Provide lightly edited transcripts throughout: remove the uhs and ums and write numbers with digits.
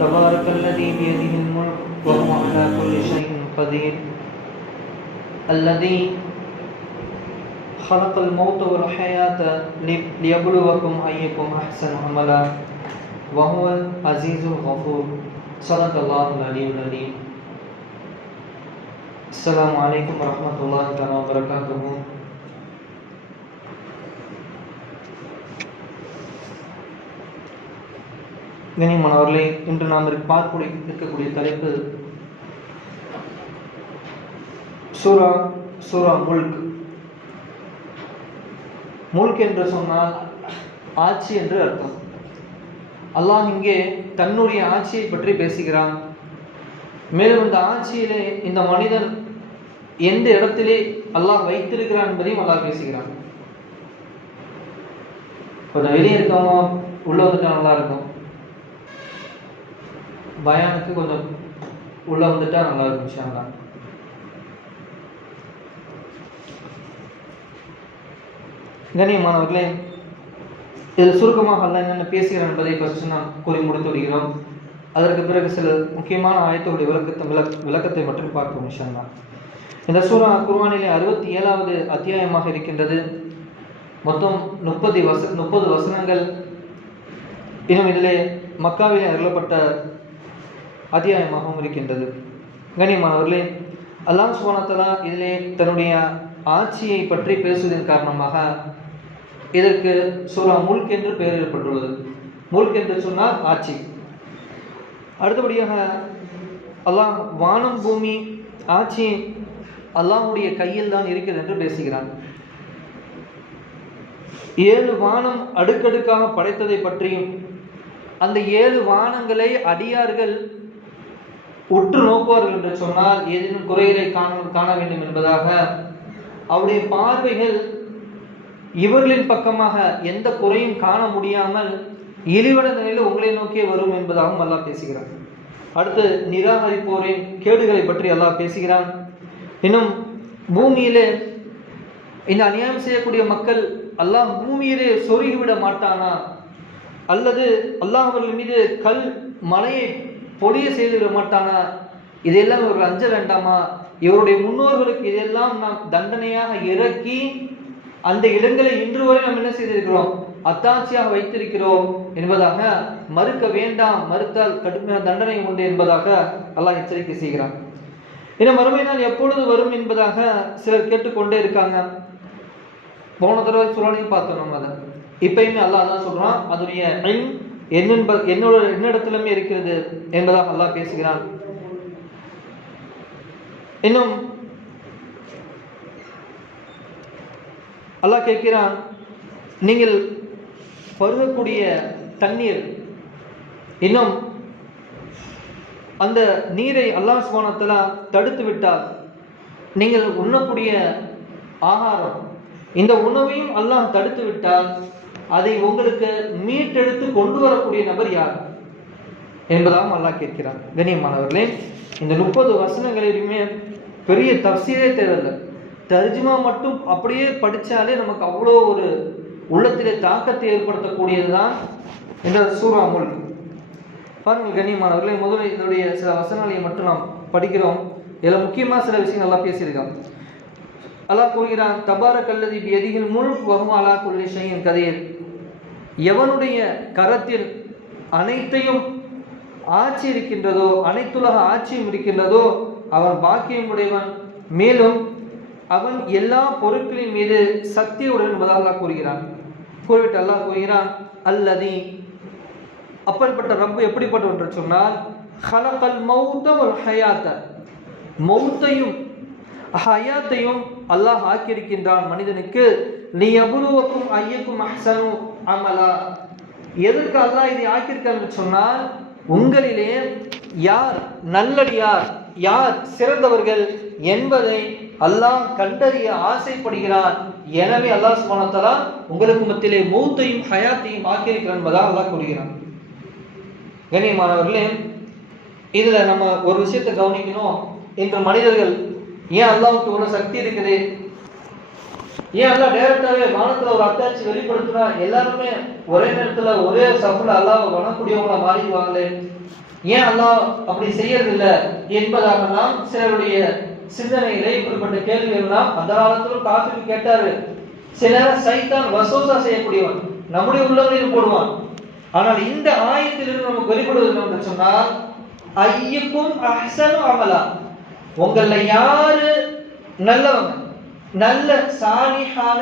تبارك الذي بيده الملك وهو على كل شيء قدير الذي خلق الموت والحياة ليبلوكم أيكم أحسن عملا وهو العزيز الغفور صدق الله العلي العظيم. السلام عليكم ورحمة الله وبركاته. கண்ணியமானவர்களே, இன்று நாம் இருக்கக்கூடிய தலைப்பு சூரா முல்க். முல்க் என்று சொன்னால் ஆட்சி என்று அர்த்தம். அல்லாஹ் இங்கே தன்னுடைய ஆட்சியை பற்றி பேசுகிறான். மேலும் இந்த ஆட்சியிலே இந்த மனிதன் எந்த இடத்திலே அல்லாஹ் வைத்திருக்கிறான் என்பதையும் அல்லாஹ் பேசுகிறான். கொஞ்சம் வெளியே இருக்கவங்க உள்ள வந்துட்டா நல்லா இருக்கும். பயானுக்கு கொஞ்சம் உள்ள வந்துட்டா நல்லா இருக்கும். இன்ஷா கண்ணியமானவர்களே, இதில் சுருக்கமாக அல்லாஹ் என்னென்ன பேசுகிறான் என்பதை ஃபர்ஸ்ட் நாம் கூறி முடித்து விடுகிறோம். அதற்கு பிறகு சில முக்கியமான ஆயத்துடைய விளக்கத்தை மட்டும் பார்ப்போம் இன்ஷா அல்லாஹ். இந்த சூரா குர்ஆனிலே 67வது அத்தியாயமாக இருக்கின்றது. மொத்தம் 30 வசனங்கள். இன்னும் இதிலே மக்காவிலே அருளப்பட்ட அத்தியாயமாகவும் இருக்கின்றது. கண்ணியமானவர்களே, அல்லாஹ் சுப்ஹானஹு வ தஆலா இதிலே தன்னுடைய ஆட்சியை பற்றி பேசுவதன் காரணமாக இதற்கு சூரா முல்க் என்று பெயரிடப்பட்டுள்ளது. முல்க் என்று சொன்னால் ஆட்சி. அடுத்தபடியாக அல்லாஹ் வானம் பூமி ஆட்சி அல்லாஹ்வுடைய கையில் தான் இருக்கிறது என்று பேசுகிறான். 7 வானம் அடுக்கடுக்காக படைத்ததை பற்றியும் அந்த 7 வானங்களை அடியார்கள் உற்று நோக்குவார்கள் என்று சொன்னால் ஏதேனும் குறைகளை காண வேண்டும் என்பதாக அவருடைய பார்வைகள் இவர்களின் பக்கமாக எந்த குறையும் காண முடியாமல் இழிவட நிலையில் உங்களை நோக்கியே வரும் என்பதாகவும் அல்லாஹ் பேசுகிறான். அடுத்து நிராகரிப்போரின் கேடுகளை பற்றி அல்லாஹ் பேசுகிறான். இன்னும் பூமியிலே இந்த அநியாயம் செய்யக்கூடிய மக்கள் அல்லாஹ் பூமியிலே சொருகிவிட மாட்டானா, அல்லது அல்லாஹ் அவர்கள் மீது கல் மலையை பொடிய செய்துவிட மாட்டானா, இதெல்லாம் இவர்கள் அஞ்ச வேண்டாமா? இவருடைய முன்னோர்களுக்கு இதெல்லாம் நாம் தண்டனையாக இறக்கி அந்த இடங்களை இன்று வரை நாம் என்ன செய்திருக்கிறோம், அத்தாட்சியாக வைத்திருக்கிறோம் என்பதாக மறுக்க வேண்டாம், மறுத்தால் கடுமையான தண்டனை உண்டு என்பதாக அல்லாஹ் எச்சரிக்கை செய்கிறான். இன்னும் மறுமை நாள் எப்பொழுது வரும் என்பதாக சிலர் கேட்டுக்கொண்டே இருக்காங்க. போன தடவை சூறாவையும் பார்த்தோம் நம்ம. அதை இப்பயுமே அல்லாஹ் தான் சொல்றான், அதனுடைய என்னிடத்திலுமே இருக்கிறது என்பதாக அல்லாஹ் பேசுகிறான். இன்னும் அல்லாஹ் கேட்கிறான், நீங்கள் பருகக்கூடிய தண்ணீர், இன்னும் அந்த நீரை அல்லாஹ் சுப்ஹானஹு வ தஆலா தடுத்து விட்டால் நீங்கள் உண்ணக்கூடிய ஆகாரம், இந்த உணவையும் அல்லாஹ் தடுத்து விட்டால் அதை உங்களுக்கு மீட்டெடுத்து கொண்டு வரக்கூடிய நபர் யார் என்பதாகவும் அல்லாஹ் கேட்கிறான். கண்ணியமானவர்களே, இந்த 30 வசனங்களிலுமே பெரிய தஃசீரே தேவையில்லை. தர்ஜுமா மட்டும் அப்படியே படித்தாலே நமக்கு அவ்வளோ ஒரு உள்ளத்திலே தாக்கத்தை ஏற்படுத்தக்கூடியதுதான் இந்த சூரா முல்க். பாருங்கள் கண்ணியமானவர்களே, முதலில் இதனுடைய சில வசனங்களை மட்டும் நாம் படிக்கிறோம். இதில் முக்கியமாக சில விஷயங்கள் எல்லாம் பேசியிருக்கோம். அல்லாஹ் கூறுகிறான், தபாரக்கல்லதி பியதிஹில் முல்க் வஹுவ அலா குல்லி ஷைஇன் கதீர். எவனுடைய கரத்தில் அனைத்தையும் ஆட்சி இருக்கின்றதோ, அனைத்துலக ஆட்சியும் இருக்கின்றதோ அவன் பாக்கியம் உடையவன், மேலும் அவன் எல்லா பொருட்களின் மீது சக்தியுடன் என்பதாக அல்லாஹ் கூறுகிறான். கூறிவிட்டு அல்லாஹ் கூறுகிறான், அல்லதி, அப்படிப்பட்ட ரப்பு எப்படிப்பட்டவன் என்று சொன்னால், ஹலகல் மௌத வல் ஹயாத்த, மௌத்தையும் ஹயாத்தையும் அல்லாஹ் ஆக்கியிருக்கின்றான் மனிதனுக்கு. லியப்லுவக்கும் ஐயக்கும் அஹ்ஸனு அமலா. எதற்கு அல்லாஹ் இதை ஆக்கியிருக்கான் என்று சொன்னால், உங்களிலே யார் நல்லடியார், யார் சிறந்தவர்கள் என்பதை அல்லாஹ் கண்டறிய ஆசைப்படுகிறான். எனவே அல்லாஹ் சுப்ஹானஹு வ தஆலா உங்களுக்கு மத்தியிலே மௌத்தையும் ஹயாத்தையும் ஆக்கியிருக்கிறான் என்பதாக அல்லாஹ் கூறுகிறான். கண்ணியமானவர்களே, இதுல நம்ம ஒரு விஷயத்தை கவனிக்கணும். இன்று மனிதர்கள் ஏன் அல்லாஹ்வுக்கு இவ்வளவு சக்தி இருக்குது, ஏன் அல்லாஹ் டைரக்டாவே வானத்துல ஒரு அத்தாட்சி வெளிப்படுத்தினா எல்லாருமே ஒரே நேரத்துல ஒரே சஃப்ல அல்லாஹ் வணங்கக்கூடியவங்களா மாறிடுவாங்களே, ஏன் அல்லாஹ் அப்படி செய்யறதில்ல என்பதாகலாம் சிலருடைய சிந்தனையிலே இப்படிப்பட்ட கேள்விகள் எல்லாம் அந்த காலத்திலும் காஃபிர் கேட்டாரு. சில சைத்தான் வசூசா செய்யக்கூடியவன் நம்முடைய உள்ளங்களில் போடுவான். ஆனால் இந்த ஆயத்திலிருந்து நமக்கு வெளிப்படுவது என்று சொன்னால், ஐயுக்கும் அஹ்சனு அமலா, உங்கள யாரு நல்லவங்க, நல்ல சாலிஹான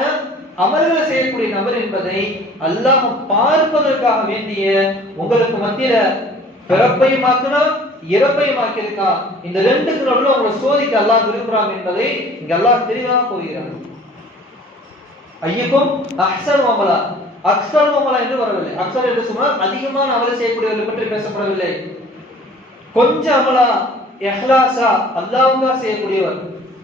அமல்களை செய்யக்கூடிய நபர் என்பதை அல்லாஹ் பார்ப்பதற்காக வேண்டிய உங்களுக்கு மத்தியில பிறப்பையும் ஆக்கினா இறப்பையும் ஆக்கியிருக்கா. இந்த ரெண்டுக்கு நடுவில் உங்களை சோதிக்க அல்லாஹ் விரும்புறாங்க என்பதை இங்க அல்லாஹ் தெளிவாக கூறுகிறார். ஐயுக்கும் அஹ்சனு அமலா, அக்ஸர் அமலா என்று வரவில்லை. அக்ஸர் என்று சொன்னால் அதிகமான அமல் செய்யக்கூடியவர்களை பற்றி பேசப்படவில்லை. கொஞ்சம் அமலா இஹ்லாஸா அல்லாஹ்வுக்காக செய்யக்கூடியவர்,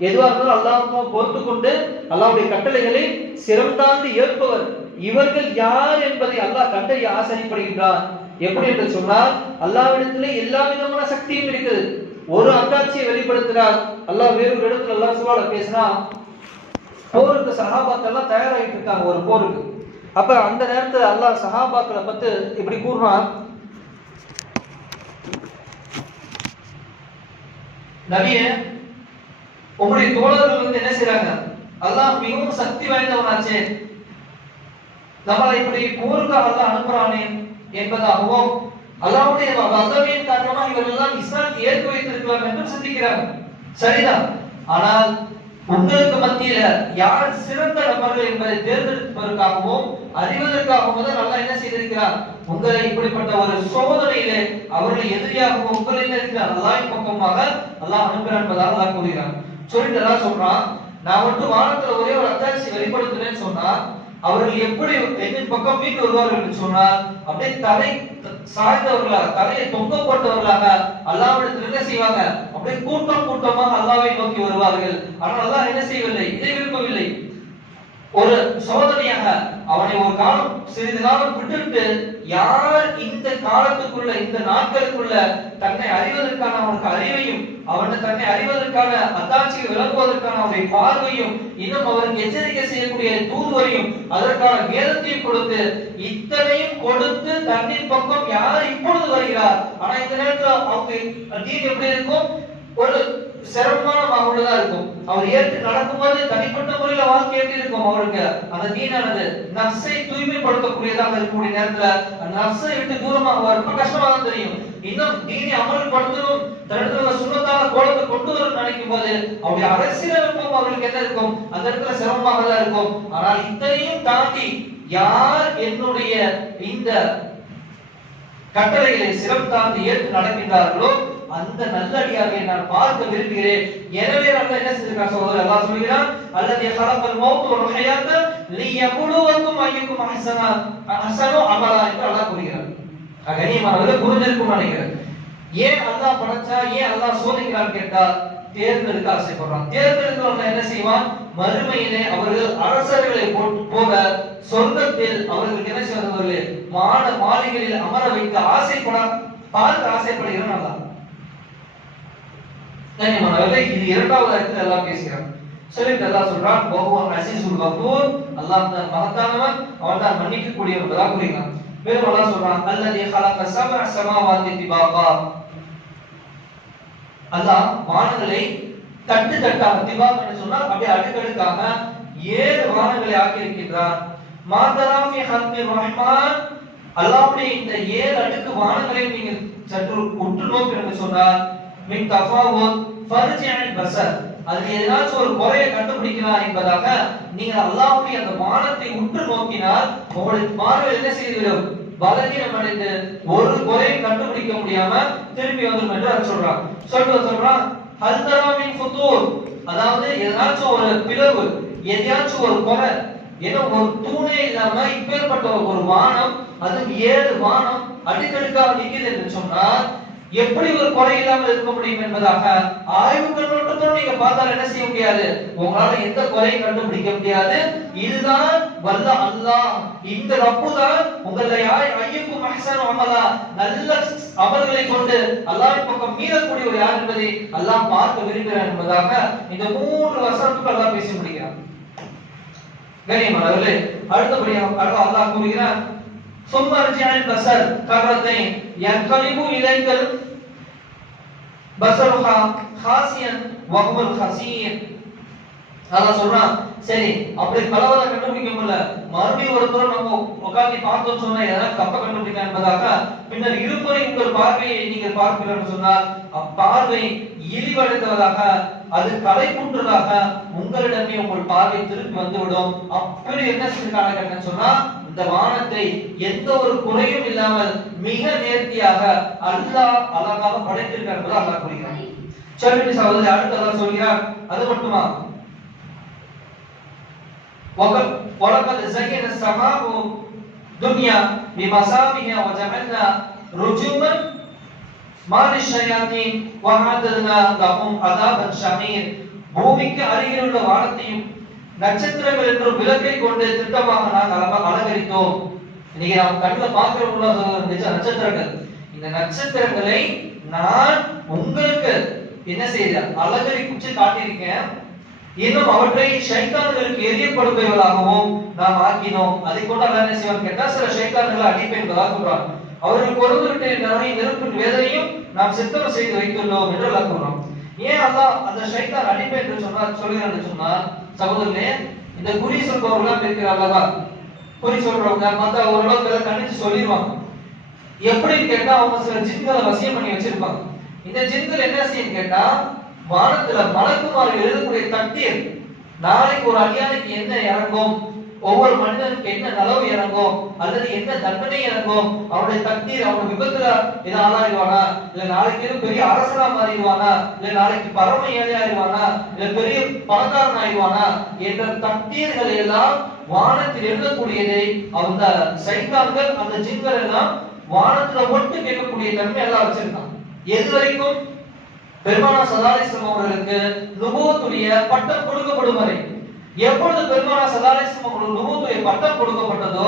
எதுவாக இருந்தாலும் அல்லாஹ்வுக்காக பொறுத்து கொண்டு அல்லாஹ்வுடைய கட்டளைகளை சிறந்தாந்து ஏற்பவர், இவர்கள் யார் என்பதை அல்லாஹ் கண்டறிய ஆசைப்படுகின்றார். எப்படி என்று சொன்னால், அல்லாஹ்விடத்திலே எல்லா விதமான சக்தியும் இருக்குது. ஒரு அத்தாட்சியை வெளிப்படுத்துகிறார் அல்லாஹ். வேறு ஒரு இடத்துல அல்லாஹ் சுப்ஹானஹு வ பேசினா, போருக்கு சஹாபாக்கள் எல்லாம் தயாராகிட்டு இருக்காங்க ஒரு போருக்கு. அப்ப அந்த நேரத்துல அல்லாஹ் சஹாபாக்களை பத்தி இப்படி கூறுறான், நபியே உங்களுடைய தோழர்கள் வந்து என்ன செய்றாங்க, அல்லாஹ் மிகவும் சக்தி வாய்ந்தவனாச்சே, நம்மளை இப்படி போருக்காக அல்லாஹ் அனுப்புறானே என்பதாகவும் அல்லாஹ்வுடைய வல்லமையின் காரணமாக இவர்கள் எல்லாம் இஸ்லாத்தை ஏற்க வைத்திருக்கலாம் என்று சிந்திக்கிறாங்க. சரிதான். ஆனால் உங்களுக்கு மத்தியில யார் சிறந்த நபர்கள் என்பதை தேர்ந்தெடுப்பதற்காகவும் அறிவதற்காகவும் தான் அல்லாஹ் என்ன செய்திருக்கிறார், உங்களை இப்படிப்பட்ட ஒரு சோதனையிலே அவர்களை எதிரியாகவும் உங்களை என்ன இருக்கிறார் அல்லாஹ்வின் பக்கமாக அல்லாஹ் அனுப்புகிறான் என்பதாக அல்லாஹ் கூறுகிறான். சொல்லிட்டு எல்லாம் சொல்றான், நான் வந்து வானத்துல ஒரே ஒரு அத்தாட்சி வெளிப்படுத்துறேன்னு சொன்னா அவர்கள் எப்படி என் பக்கம் மீண்டு வருவார்கள் என்று சொன்னால், அப்படியே தலை சாய்ந்தவர்களாக, தலையை தொங்க போட்டவர்களாக அல்லாஹ்விடத்தில் என்ன செய்வாங்க, அப்படியே கூட்டம் கூட்டமாக அல்லாஹ்வை நோக்கி வருவார்கள். ஆனால் அல்லாஹ் என்ன செய்யவில்லை, இதை விரும்பவில்லை. ஒரு சோதனையாக அவனை ஒரு காலம் சிறிது காலம் விட்டுவிட்டு, யார் இந்த காலத்துக்குள்ள இந்த நாட்களுக்குள்ள தன்னை அறிவதற்கான அவனுக்கு அறிவையும் அவனை தன்னை அறிவதற்கான அத்தாட்சியை விளங்குவதற்கான அவனுடைய பார்வையும் இன்னும் அவருக்கு எச்சரிக்கை செய்யக்கூடிய தூதுவரையும் அதற்கான வேதத்தையும் கொடுத்து இத்தனையும் கொடுத்து தன்னின் பக்கம் யார் இப்பொழுது வருகிறார். ஆனா இந்த நேரத்தில் அவங்க தீன் எப்படி இருக்கும், ஒரு சிரமமான மாவுள்ளதா இருக்கும். அவர் ஏற்று நடக்கும்போது தனிப்பட்ட முறையில வாழ்க்கை எப்படி இருக்கும், அவருக்கு அந்த தீனானது நஃப்ஸை தூய்மைப்படுத்தக்கூடியதாக இருக்கக்கூடிய நேரத்துல நஃப்ஸை விட்டு தூரமாக ரொம்ப கஷ்டமாக தெரியும். இன்னும் தீனை அமல்படுத்தணும், தன்னிடத்துல சுண்ணத்தான கோலத்தை கொண்டு வர நினைக்கும் போது அவருடைய அரசியலமைப்பும் அவர்களுக்கு என்ன இருக்கும், அந்த இடத்துல சிரமமாக தான் இருக்கும். ஆனால் இத்தனையும் தாண்டி யார் என்னுடைய இந்த கட்டளைகளை சிரம் தாண்டி ஏற்று நடக்கின்றார்களோ அந்த நல்லடியாரை நான் பார்க்க விரும்புகிறேன். எனவே நான் என்ன செஞ்சிருக்கேன் சகோதரர், அல்லாஹ் சொல்கிறான், அல்லதி خلقல் மௌத் வல் ஹயாத லியப்லுவக்கும் அய்யுக்கும் அஹ்சனு அமலா என்று அல்லாஹ் கூறுகிறார். கண்ணியமானவர்களே, புரிஞ்சிருக்கும் நினைக்கிறேன். ஏன் அல்லாஹ் படைச்சா, ஏன் அல்லாஹ் சோதிக்கிறான்னு கேட்டா, தேர்ந்தெடுக்க ஆசைப்படுறான். தேர்ந்தெடுக்கிறவங்க என்ன செய்வான், மறுமையிலே அவர்கள் அரசர்களை போல சொர்க்கத்தில் அவர்களுக்கு என்ன செய்வார்கள், மாட மாளிகைகளில் அமர வைத்து பார்க்க ஆசைப்படுகிறான் அல்லாஹ். இது இரண்டாவது இடத்துல எல்லாம் பேசுகிறான். சொல்லிட்டு அல்லாஹ் சொல்றான், வஹுவல் அஸீஸுல் கஃபூர், அல்லாஹ் தான் மகத்தானவன், அவன் தான் மன்னிக்க கூடியவன் என்பதாக கூறுகிறான். மேலும் அல்லாஹ் சொல்றான், அல்லதி خلق سبع سماوات طباقا, அல்லாஹ் வானங்களை தட்டு தட்டாக, திபாக் என்று சொன்னால் அப்படியே அடுக்கடுக்காக 7 வானங்களை ஆக்கி இருக்கின்றான். மாதரா ஃபி ஹல்கி ரஹ்மான், அல்லாஹ்வுடைய இந்த 7 அடுக்கு வானங்களை நீங்கள் சற்று உற்று நோக்கினீர்கள் சொன்னால், மின் தஃபாவுத் ஃபர்ஜிஅல் பஸர், அதுல ஏதாச்சும் ஒரு குறையை கண்டுபிடிக்கலாம் என்பதாக நீங்கள் அல்லாஹ்வுடைய அந்த வானத்தை உற்று நோக்கினால் உங்களுடைய பார்வை என்ன செய்துவிடும், பலகீனம் அடைந்து ஒரு குறையை கண்டுபிடிக்க முடியாம திரும்பி வந்துடும் என்று சொல்றான். சொல்றான் ஹல் தரா மின் ஃபுதூர், அதாவது ஏதாச்சும் ஒரு பிளவு, எதையாச்சும் ஒரு குறை, ஏதோ ஒரு தூணே இல்லாம இப்பேற்பட்ட ஒரு வானம், அது 7 வானம் அடுக்கடுக்காக நிக்குது என்று சொன்னால் எப்படி ஒரு குறை இல்லாமல் இருக்க முடியும் என்பதாக ஆய்வு கண்ணோட்டத்தோடு நீங்க பார்த்தால் என்ன செய்ய முடியாது, உங்களால எந்த குறையும் கண்டுபிடிக்க முடியாது. இதுதான் வல்ல அல்லாஹ், இந்த ரப்பு தான் உங்களை ஐயுக்கும் அஹ்சனு அமலா, நல்ல அமல்களை கொண்டு அல்லாஹ்வின் பக்கம் மீறக்கூடிய ஒரு யார் என்பதை அல்லாஹ் பார்க்க விரும்புகிறான் என்பதாக இந்த 3 வசனத்துக்கு அல்லாஹ் பேசி முடிக்கிறான். கண்ணியமானவர்களே, அடுத்தபடியாக அல்லாஹ் கூறுகிறார், சும்ம ரஜிஅல் பஸர் கர்ரத்தைன் யன்கலிபு இலைக்கல் பஸருஹா ஹாசியன் வஹுவல் ஹசீன். அல்லாஹ் சொல்றான், சரி அப்படி பலவதை கண்டுபிடிக்க முடியல, மறுபடியும் ஒரு தடவை நம்ம உட்கார்ந்து பார்த்தோம் சொன்னா ஏதாவது தப்ப கண்டுபிடிக்க என்பதாக பின்னர் இருமுறை உங்கள் பார்வையை நீங்கள் பார்க்கிறோம் சொன்னால் அப்பார்வை இழிவடைந்தவதாக, அது களைப்புற்றதாக உங்களிடமே உங்கள் பார்வை திருப்பி வந்துவிடும். அப்படி என்ன செஞ்சிருக்காங்க சொன்னா, இந்த வானத்தை எந்த ஒரு குறையும் இல்லாமல் மிக நேர்த்தியாக அல்லாஹ் அழகாக படைத்திருக்கார் என்பதை அல்லாஹ் கூறுகிறார். சரி சகோதரி, அடுத்து அல்லாஹ் சொல்கிறார், அது மட்டுமா, وَلَقَدْ زَيَّنَ السَّمَاءَ الدُّنْيَا بِمَصَابِيحَ وَجَعَلْنَا رُجُومًا لِلشَّيَاطِينِ وَأَعْتَدْنَا لَهُمْ عَذَابًا شَدِيدًا. பூமிக்கு அருகில் உள்ள வானத்தையும் நட்சத்திரங்கள் என்ற விளக்கை கொண்டு திட்டமாக நாங்கள் அலங்கரித்தோம். இன்னைக்கு நாம் கண்ணுல பார்க்கிற நட்சத்திரங்கள், இந்த நட்சத்திரங்களை நான் உங்களுக்கு என்ன செய்ய அலங்கரிச்சு காட்டியிருக்கேன். இன்னும் அவற்றை ஷைத்தான்களுக்கு எரியப்படுபவர்களாகவும் நாம் ஆக்கினோம். அதை கொண்டு அல்லாஹ் என்ன செய்வான் கேட்டா, சில ஷைத்தான்களை அடிப்பேன் என்பதாக சொல்றான். அவர்கள் கொழுந்துவிட்டு நெருப்பின் வேதனையும் நாம் சித்தம் செய்து வைத்துள்ளோம் என்று அல்லாஹ் சொல்றான். ஏன் அல்லாஹ் அந்த ஷைத்தான் அடிப்பேன் என்று சொல்கிறான்னு சொன்னா, சகோதரனே, இந்த குறி சொல்பவர்களாம் இருக்கிறார்களா, குறி சொல்றவங்க மத்த ஓரளவுக்கு கணிச்சு சொல்லிடுவாங்க. எப்படின்னு கேட்டா, அவங்க சில ஜின்களை வசியம் பண்ணி வச்சிருப்பாங்க. இந்த ஜின்கள் என்ன செய்யும் கேட்டா, வானத்துல மலக்குமார்கள் எழுதக்கூடிய தக்தீர், நாளைக்கு ஒரு அடியானுக்கு என்ன இறங்கும், ஒவ்வொரு மனிதனுக்கு என்ன நலவு இறங்கும் அல்லது என்ன தண்டனை இறங்கும், அவனுடைய தக்தீர், அவன் விபத்துல இதை ஆளாயிடுவானா, இல்ல நாளைக்கு பெரிய அரசனா மாறிடுவானா, இல்ல நாளைக்கு பரம ஏழை ஆயிடுவானா, இல்ல பெரிய பணக்காரன் ஆயிடுவானா என்ற தக்தீர்களை எல்லாம் வானத்தில் எழுதக்கூடியதை அந்த சைத்தான்கள், அந்த ஜின்கள் எல்லாம் வானத்துல ஒட்டு கேட்கக்கூடிய தன்மை எல்லாம் வச்சிருக்கான். எது வரைக்கும்? பெருமானார் ஸல்லல்லாஹு அலைஹி வஸல்லம் அவர்களுக்கு நுபுவத்துடைய பட்டம் கொடுக்கப்படும் வரை. எப்பொழுது பெருமானார் ஸல்லல்லாஹு அலைஹி வஸல்லம் அவர்களுக்கு நுபுவத்துடைய பட்டம் கொடுக்கப்பட்டதோ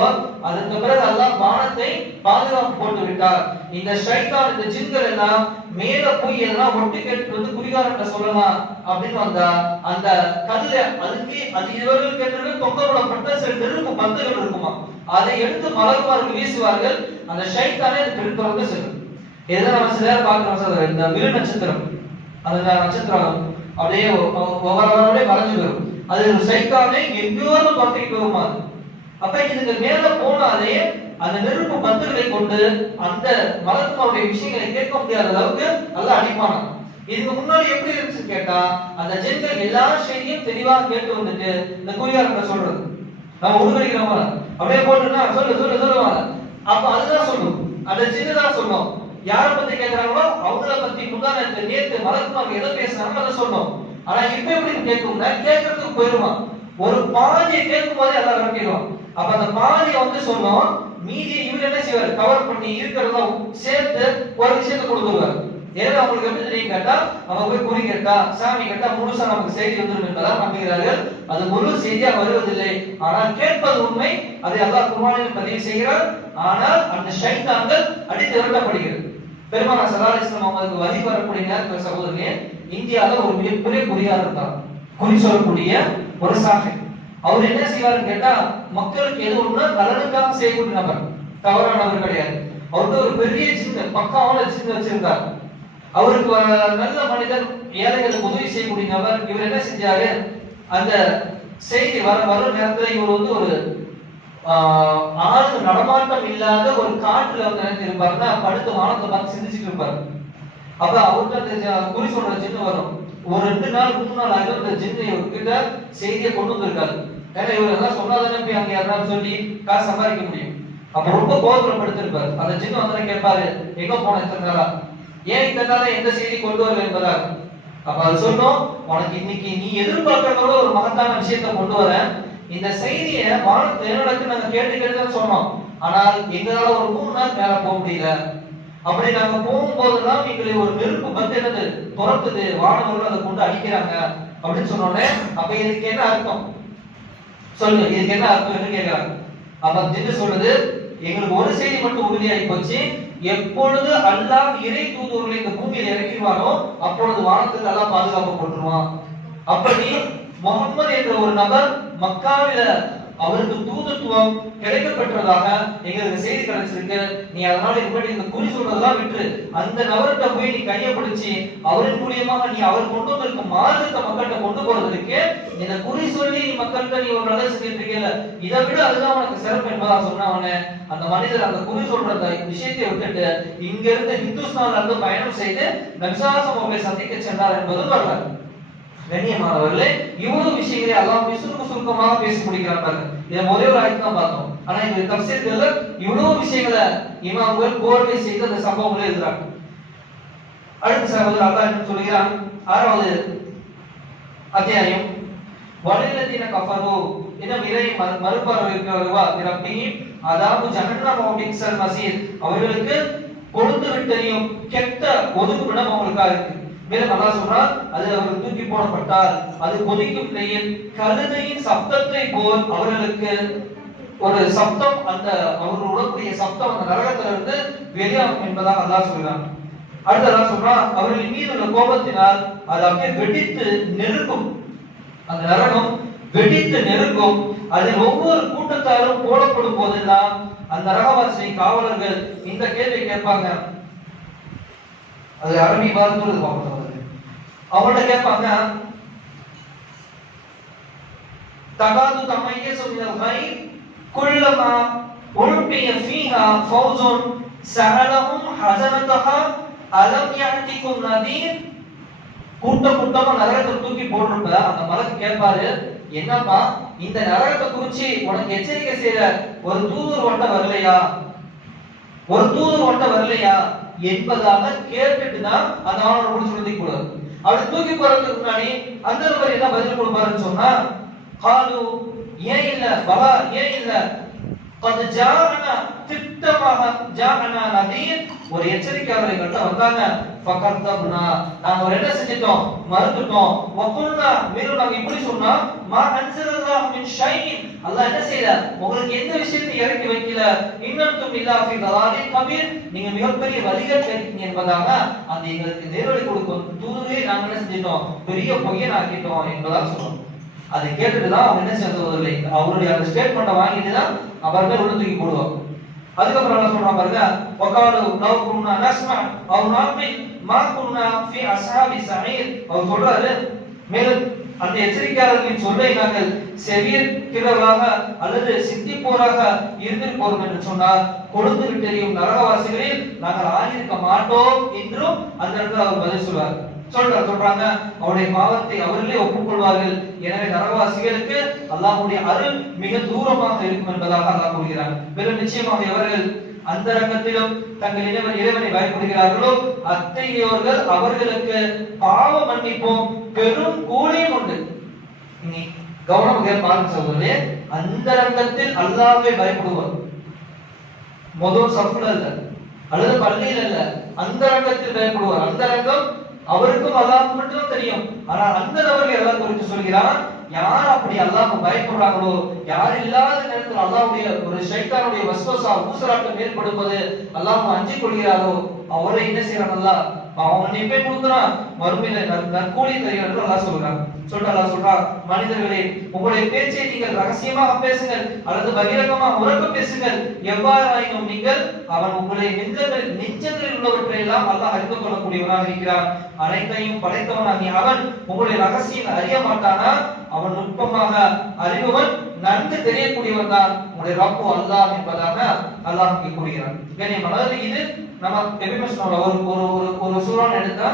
அதற்கு பிறகு அல்லாஹ் வானத்தை பாதுகாப்பு போட்டு விட்டார். இந்த ஷைத்தான், இந்த ஜின்கள் எல்லாம் மேல போய் எல்லாம் ஒட்டு கேட்டு வந்து குறிகாரத்தை சொல்லலாம் அப்படின்னு வந்தா, அந்த கல்ல அதுக்கு அது இவர்களுக்கு என்று தொங்கவிடப்பட்ட சில நெருப்பு பந்துகள் இருக்குமா, அதை எடுத்து மலக்குமார்கள் வீசுவார்கள். அந்த ஷைத்தானே பிடித்தவர்கள் செல்லும். எதை நம்ம சில நேரம் பார்க்கிறோம், இந்த விரு நட்சத்திரம், அந்த நட்சத்திரம் அப்படியே ஒவ்வொரு மறைஞ்சு வரும். அது ஒரு சைத்தானே எங்கேயோரும் பார்த்துக்கிட்டு வருமா. அப்ப இதுக்கு மேல போனாலே அந்த நெருப்பு பந்துகளை கொண்டு அந்த மலக்குமாருடைய விஷயங்களை கேட்க முடியாத அளவுக்கு நல்லா அடிப்பானா. இதுக்கு முன்னாடி எப்படி இருந்துச்சு கேட்டா, அந்த ஜென்கள் எல்லா செய்தியும் தெளிவாக கேட்டு வந்துட்டு இந்த குறியாளர் சொல்றது நம்ம உருவடிக்கிறோமா அப்படியே போட்டுன்னா சொல்லு சொல்லு சொல்லுவாங்க. அப்ப அதுதான் சொல்லும், அந்த ஜின்னுதான் சொல்லும். யாரை பத்தி கேட்கிறாங்களோ அவங்கள பத்தி முன்னாடி நேற்று மலக்குமார்கள் எதை பேசுறாங்களோ அதை சொன்னோம். ஆனா இப்ப எப்படி கேட்கும்னா, கேட்கறதுக்கு போயிருமா, ஒரு பாதியை கேட்கும் போதே எல்லாம் விளக்கிடுவான். அப்ப அந்த பாதியை வந்து சொன்னோம், மீதியை இவர் என்ன செய்வார், கவர் பண்ணி இருக்கிறதெல்லாம் சேர்த்து ஒரு விஷயத்தை கொடுத்துருவார். ஏன்னா அவங்களுக்கு எப்படி தெரியும் கேட்டா, அவங்க போய் குறி கேட்டா, சாமி கேட்டா முழுசா நமக்கு செய்தி வந்துடும் என்பதாக நம்புகிறார்கள். அது முழு செய்தியா வருவதில்லை, ஆனால் கேட்பது உண்மை. அதை அல்லாஹ் குர்ஆனில் பதிவு செய்கிறார். ஆனால் அந்த ஷைத்தான்கள் அடித்து விரட்டப்படுகிறது. பெருமானார் ஸல்லல்லாஹு அலைஹி வஸல்லம் அவங்களுக்கு வழி வரக்கூடிய நேரத்தில் சகோதரனே, இந்தியாவில் ஒரு மிகப்பெரிய குறியாளர் இருந்தார், குறி சொல்லக்கூடிய ஒரு சாமி. அவர் என்ன செய்வாருன்னு கேட்டா, மக்களுக்கு எது ஒண்ணு நலனுக்காக செய்யக்கூடிய நபர், தவறானவர் கிடையாது. அவருக்கு ஒரு பெரிய ஜின்னு, பக்காவான ஜின்னு வச்சிருந்தார். அவருக்கு நல்ல மனிதர், ஏழைகளுக்கு உதவி செய்யக்கூடிய நபர். இவர் என்ன செஞ்சாரு, அந்த செய்தி வர நேரத்தில் இவர் வந்து ஒரு ஆளு நடமாட்டம் இல்லாத ஒரு காட்டுல வந்து நினைச்சிருப்பாருன்னா படுத்து வானத்தை பார்த்து சிந்திச்சுட்டு இருப்பாரு. அப்ப அவர்கிட்ட குறி சொல்ற ஜின்னு வரும். ஒரு 2 நாள் 3 நாள் ஆகும் அந்த ஜின்னு இவர்கிட்ட செய்தியை கொண்டு வந்திருக்காரு. ஏன்னா இவர் எல்லாம் சொன்னாதானே போய் அங்க யாராவது சொல்லி காசு சம்பாதிக்க முடியும். அப்ப ரொம்ப கோபத்துல படுத்திருப்பாரு. அந்த ஜின்னு வந்து கேட்பாரு, எங்க போன இத்தனை நாளா, ஏன் இத்தனை நாளா எந்த செய்தி கொண்டு வரல என்பதாக. அப்ப அது சொன்னோம், உனக்கு இன்னைக்கு நீ எதிர்பார்க்கிற ஒரு மகத்தான விஷயத்தை கொண்டு வர, இந்த செய்தியை வானத்து என்னடக்கு நாங்க கேட்டுக்கிறதுன்னு சொன்னோம். ஆனால் எங்களால ஒரு 3 நாள் மேல போக முடியல. அப்படி நாங்க போகும்போதெல்லாம் எங்களை ஒரு நெருப்பு பந்து என்னது துரத்துது, வானவர்கள் அதை கொண்டு அடிக்கிறாங்க அப்படின்னு சொன்னோன்னே, அப்ப இதுக்கு என்ன அர்த்தம் சொல்லுங்க, இதுக்கு என்ன அர்த்தம் கேட்கிறாங்க. அப்ப ஜின்னு சொல்லுது, எங்களுக்கு ஒரு செய்தி மட்டும் உறுதியாகி போச்சு, எப்பொழுது அல்லாஹ் இறை தூதுவர்களை இந்த பூமியில் இறக்கிடுவானோ அப்பொழுது வானத்துக்கு அல்லாஹ் பாதுகாப்பு போட்டுருவான். அப்படி முகமது என்ற ஒரு நபர் மக்காவில அவருக்கு தூதுத்துவம் கிடைக்கப்பட்டதாக எங்களுக்கு செய்தி கிடைச்சிருக்கு. நீ அதனால இப்படி இந்த குறி சொல்றதெல்லாம் விட்டு அந்த நபர்கிட்ட போய் நீ கையை பிடிச்சி அவரின் மூலியமாக நீ அவர் கொண்டு வந்திருக்க மார்க்கத்தை மக்கள்கிட்ட கொண்டு போறதுக்கு இந்த குறி சொல்லி நீ மக்கள்கிட்ட நீ ஒரு நல்லது செஞ்சுட்டு இருக்கல, இதை விட அதுதான் உனக்கு சிறப்பு என்பதா சொன்னவன அந்த மனிதர் அந்த குறி சொல்ற விஷயத்தை விட்டுட்டு இங்க இருந்து ஹிந்துஸ்தான்ல இருந்து பயணம் செய்து நபிசாசமோவை சந்திக்க சென்றார் என்பதும் வரலாறு. கண்ணியமானவர்களே, இவ்வளவு விஷயங்களை அல்லாஹ் சுருக்கமாக பேசி முடிக்கிறாங்க. இதை ஒரே ஒரு ஆயத்து தான் பார்த்தோம். ஆனா இந்த தஃசீர்கள்ல இவ்வளவு விஷயங்களை இமாம்கள் கோர்வை செய்து அந்த சம்பவங்களை எழுதுறாங்க. அடுத்த சகோதரர் அல்லாஹ் என்ன சொல்கிறான்? 6வது அத்தியாயம், வலல்லதீன கஃபரு இன்னும் இறை மறுபார்வையாளர்களா ரப்பிஹிம் அதாபு ஜஹன்னம வ பிக்ஸல் மஸீர், அவர்களுக்கு கொழுந்து விட்டறியும் கெட்ட ஒதுக்குமிடம் அவங்களுக்காக இருக்கு. மேலும் அல்லாஹ் சொல்றான், அது அவர்கள் தூக்கி போடப்பட்டால் அது கொதிக்கும் நிலையில் கழுதையின் சப்தத்தை போல் அவர்களுக்கு ஒரு சப்தம், அந்த அவர்கள் உடக்கூடிய சப்தம் அந்த நரகத்திலிருந்து வெளியாகும் என்பதாக அல்லாஹ் சொல்றான். அடுத்து அல்லாஹ் சொல்றான், அவர்கள் மீது உள்ள கோபத்தினால் அது அப்படியே வெடித்து நெருக்கும், அந்த நரகம் வெடித்து நெருக்கும். அதில் ஒவ்வொரு கூட்டத்தாரும் போடப்படும் போதெல்லாம் அந்த நரகவாசி காவலர்கள் இந்த கேள்வி கேட்பாங்க. அது அரபி வார்த்தை பார்க்கணும். அவங்கள்ட்ட கேட்பாங்க, தகாது தமையஸு மினல் கைர் குல்லமா உல்பிய ஃபீஹா ஃபௌஸுன் சஅலஹும் ஹஸனதஹா அலம் யஅதிகும் நதீர். கூட்டமா நரகத்தை தூக்கி போடுறப்ப அந்த மலக்கு கேட்பாரு, என்னப்பா இந்த நரகத்தை குறிச்சு உனக்கு எச்சரிக்கை செய்யற ஒரு தூதர் ஒட்ட வரலையா, ஒரு தூதர் ஒட்ட வரலையா என்பதாக கேட்டுட்டு தான் அந்த ஆணோட முடிச்சு சொல்லி கூடாது. அப்படி தூக்கி போறதுக்கு முன்னாடி அந்த நபர் என்ன பதில் கொடுப்பாருன்னு சொன்னா, காலு ஏன் இல்ல பலா ஏன் இல்ல قد جاءنا திட்டமாக ஜாஅனா நதீர், ஒரு எச்சரிக்கையாளர் எங்கள்கிட்ட வந்தாங்க. ஃபகதப்னா, நாங்க ஒரு என்ன செஞ்சிட்டோம், மறுத்துட்டோம். வகுல்னா, மேலும் நாங்க இப்படி சொன்னா, மா அன்ஸலல்லாஹு மின் ஷைஇன், அல்லாஹ் என்ன செய்யல, உங்களுக்கு எந்த விஷயத்தை இறக்கி வைக்கல. இன்னன்தும் இல்லா ஃபீ தலாலின் கபீர், நீங்க மிகப்பெரிய வழிகேட்டில் இருக்கீங்க என்பதாக அந்த எங்களுக்கு நேர்வழி கொடுக்கும் தூதுவே நாங்க என்ன செஞ்சிட்டோம், பெரிய பொய்யன் ஆக்கிட்டோம் என்பதாக சொல்றோம். அதை கேட்டுட்டுதான் அவங்க என்ன செய்யறதில்லை, அவருடைய அந்த ஸ்டேட்மெண்ட்டை வாங்கிட்டு தான் அவர்கள் உள்ள தூக்கி போடுவாங்க. அதுக்கப்புறம் என்ன சொல்றாங்க பாருங்க, வகாலு லவ் குன்னா நஸ்மா அவ் நாமில் மா குன்னா ஃபீ அஸ்ஹாபி ஸஈர். அவர் சொல்றாரு, மேலும் அந்த எச்சரிக்கையாளர்களின் சொல்லை நாங்கள் செவியேற்கிறவர்களாக அல்லது சிந்திப்போராக இருந்து போறோம் என்று சொன்னார், கொழுந்து விட்டெறியும் நரகவாசிகளில் நாங்கள் ஆகியிருக்க மாட்டோம் என்றும் அந்த இடத்துல அவர் பதில் சொல்றாங்க. அவருடைய பாவத்தை அவர்களே ஒப்புக்கொள்வார்கள். எனவே நரகவாசிகளுக்கு அல்லாஹ்வுடைய அருள் மிக தூரமாக இருக்கும் என்பதாக அல்லாஹ் கூறுகிறார். மேலும் நிச்சயமாக எவர்கள் அந்த ரங்கத்திலும் தங்கள் இறைவனை பயப்படுகிறார்களோ அத்தகையோர்கள் அவர்களுக்கு பாவ மன்னிப்பும் பெரும் கூலியும் உண்டு. கவனம் பாருங்க சகோதரே, அந்த ரங்கத்தில் அல்லாஹ்வை பயப்படுவார். முதல் சஃப்ல இல்ல அல்லது பள்ளியில் இல்ல, அந்த ரங்கத்தில் பயப்படுவார். அந்த ரங்கம் அவருக்கும் அல்லாஹ் மட்டும் தெரியும். ஆனால் அந்த நபர்கள் எல்லாம் குறித்து சொல்கிறான், யார் அப்படி அல்லாஹ் பயப்படுறாங்களோ, யார் இல்லாத நேரத்தில் அல்லாஹ்வுடைய ஒரு ஷைத்தானுடைய வஸ்வசா ஊசலாட்டம் ஏற்படுவது அல்லாஹ் அஞ்சிக் கொள்கிறாரோ அவரை என்ன செய்யறான், அல்லாஹ் அவன் எப்பே கொடுக்குறான், மறுமையில நற்கூலி தருகிறார் அல்லாஹ் சொல்றான். சொல்றான், மனிதர்களே உங்களுடைய பேச்சை நீங்கள் ரகசியமாக பேசுங்கள் அல்லது பகிரங்கமாக உறக்க பேசுங்கள். எவ்வாறாயினும் நீங்கள் அவன் உங்களுடைய நெஞ்சங்களில் உள்ளவற்றை எல்லாம் அல்லாஹ் அறிந்து கொள்ளக்கூடியவனாக இருக்கிறான். அனைத்தையும் படைத்தவனாகிய அவன் உங்களுடைய ரகசியம் அறிய மாட்டானா? அவன் நுட்பமாக அறிபவன், நன்கு தெரியக்கூடியவன் தான் உங்களுடைய ரப்பு அல்லாஹ் என்பதாக அல்லாஹ் கூறுகிறான். அதாவது இது நம்ம எப்பயுமே சொன்னோம், ஒரு சூறான் எடுத்தா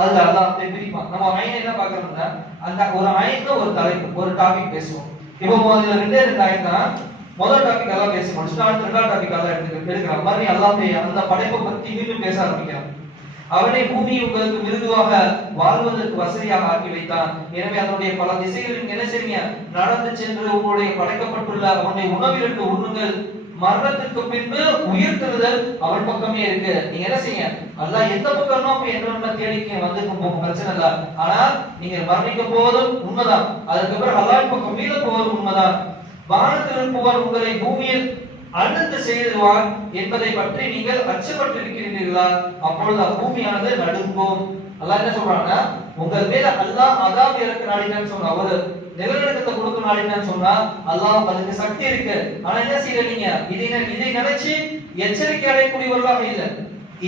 அதுல அல்லாஹ் பிரிப்பான். நம்ம ஐனை என்ன பாக்குறோம்னா, அந்த ஒரு ஐன்ல ஒரு தலைப்பு ஒரு டாபிக் பேசுவோம். இப்போ முதல்ல ரெண்டு ஐன் தான் முதல் டாபிக் எல்லாம் பேசி முடிச்சுட்டு அடுத்த ரெண்டாவது டாபிக் எல்லாம் எடுக்கிறான். மறுபடியும் அல்லாஹ் அந்த படைப்பை பத்தி மீண்டும் பேச ஆரம்பிக்கிறான். அவனை பூமி உங்களுக்கு மிருதுவாக வாழ்வதற்கு வசதியாக ஆக்கி வைத்தான். எனவே அதனுடைய பல திசைகளில் என்ன செய்ய நடந்து சென்று உங்களுடைய படைக்கப்பட்டுள்ள அவனுடைய உணவிலிருந்து உண்ணுங்கள். மரணத்திற்கு பின்பு உயிர்த்தெழுதல் அவன் பக்கமே இருக்கு. நீங்க என்ன செய்ய, அல்லாஹ் எந்த பக்கம்னா போய் என்ன தேடிக்க வந்து போகும், பிரச்சனை இல்ல. ஆனால் நீங்க மரணிக்க போவதும் உண்மைதான், அதுக்கப்புறம் அல்லாஹ் பக்கம் மீத போவதும் உண்மைதான். வானத்தில் இருப்பவர் உங்களை பூமியில் அழுந்து செய்திருவார் என்பதை பற்றி நீங்கள் அச்சப்பட்டு இருக்கிறீர்களா? அப்பொழுது பூமியானது நடுங்கும். அல்லாஹ் என்ன சொல்றாங்கன்னா, உங்கள் மேல அல்லாஹ் அதாப் இறக்க நாடினான்னு சொன்ன ஒரு நிலநடுக்கத்தை கொடுக்கும் நாளைன்னு சொன்னா அல்லாஹ் அதுக்கு சக்தி இருக்கு. ஆனா என்ன செய்யறீங்க? இதை நினைச்சு எச்சரிக்கை அடையக்கூடியவர்களாக இல்லை.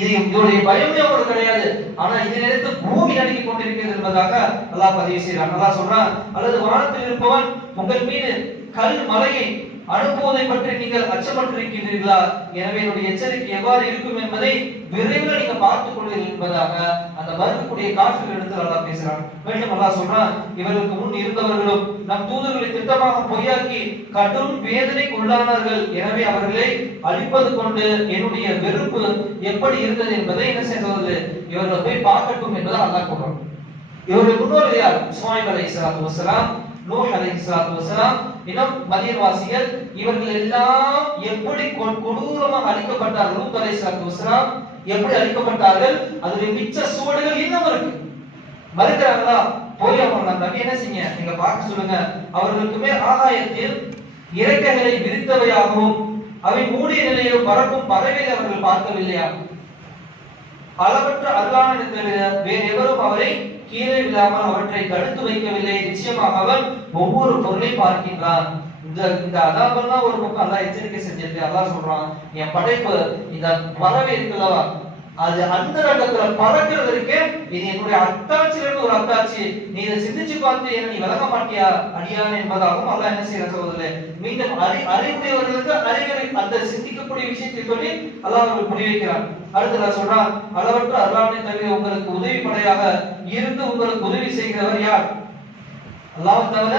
இதோடைய பயமே அவங்களுக்கு கிடையாது. ஆனா இதை நினைத்து பூமி நடுங்கிக் கொண்டிருக்கிறது என்பதாக அல்லாஹ் பதிவு செய்யறான். அல்லாஹ் சொல்றான், அல்லது வானத்தில் இருப்பவன் உங்கள் மீது கல் மலையை அனுப்புவதை பற்றி நீங்கள் அச்சப்பட்டிருக்கிறீர்களா? எனவே என்னுடைய எச்சரிக்கை எவ்வாறு இருக்கும் என்பதை விரைவில் நீங்க பார்த்துக் கொள்வீர்கள் என்பதாக அந்த மறுக்கக்கூடிய காற்றில் எடுத்து அல்லாஹ் பேசுறான். மீண்டும் அல்லாஹ் சொல்றான், இவர்களுக்கு முன் இருந்தவர்களும் நம் தூதர்களை திட்டமாக பொய்யாக்கி கடும் வேதனைக்கு உள்ளானார்கள். எனவே அவர்களை அழிப்பது கொண்டு என்னுடைய வெறுப்பு எப்படி இருந்தது என்பதை என்ன செய்வது இவர்களை போய் பார்க்கட்டும் என்பதை அல்லாஹ் கூறுறான். இவருடைய முன்னோர் யார்? இஸ்மாயில் அலைஹிஸ்ஸலாத்து வஸ்ஸலாம், நூஹ் அலைஹிஸ்ஸலாத்து வஸ்ஸலாம், இன்னும் மதீன் வாசிகள். இவர்கள் எல்லாம் எப்படி கொடூரமாக அழிக்கப்பட்டார்கள். லூத் அலைஹிஸ்ஸலாத்து வஸ்ஸலாம் எப்படி அழிக்கப்பட்டார்கள், அதனுடைய மிச்ச சுவடுகள் இன்னும் இருக்கு. மறுக்கிறாங்களா? போய் அவங்க நபி என்ன செய்ய நீங்க பார்க்க சொல்லுங்க. அவர்களுக்கு மேல் ஆகாயத்தில் இறக்கைகளை விரித்தவையாகவும் அவை மூடிய நிலையில் பறக்கும் பறவைகளை அவர்கள் பார்க்கவில்லையா? அளவற்ற அருளான தவிர வேறு எவரும் அவரை கீழே விழாமல் அவற்றை தடுத்து வைக்கவில்லை. நிச்சயமாக அவன் ஒவ்வொரு பொருளை பார்க்கின்றான். இந்த அதாபெல்லாம் ஒரு பக்கம் அல்லாஹ் எச்சரிக்கை செஞ்சிட்டு அல்லாஹ் சொல்றான், என் படைப்பு இந்த பறவை இருக்குல்லவா, அது அந்த ரகத்துல பறக்கிறதுக்கு இது என்னுடைய அத்தாட்சியிலிருந்து ஒரு அத்தாட்சி. நீ இதை சிந்திச்சு பார்த்து என்ன நீ விளங்க மாட்டியா அடியான் என்பதாகவும் அல்லாஹ் என்ன செய்யற சொல்லுது. மீண்டும் அறிவுடையவர்களுக்கு அறிவுரை அந்த சிந்திக்கக்கூடிய விஷயத்தை சொல்லி அல்லாஹ் அவர்கள் புரிய வைக்கிறான். அடுத்து சொல்றான், அளவற்ற அருளானை தவிர உங்களுக்கு உதவி படையாக இருந்து உங்களுக்கு உதவி செய்கிறவர் யார்? அல்லாஹ் தவிர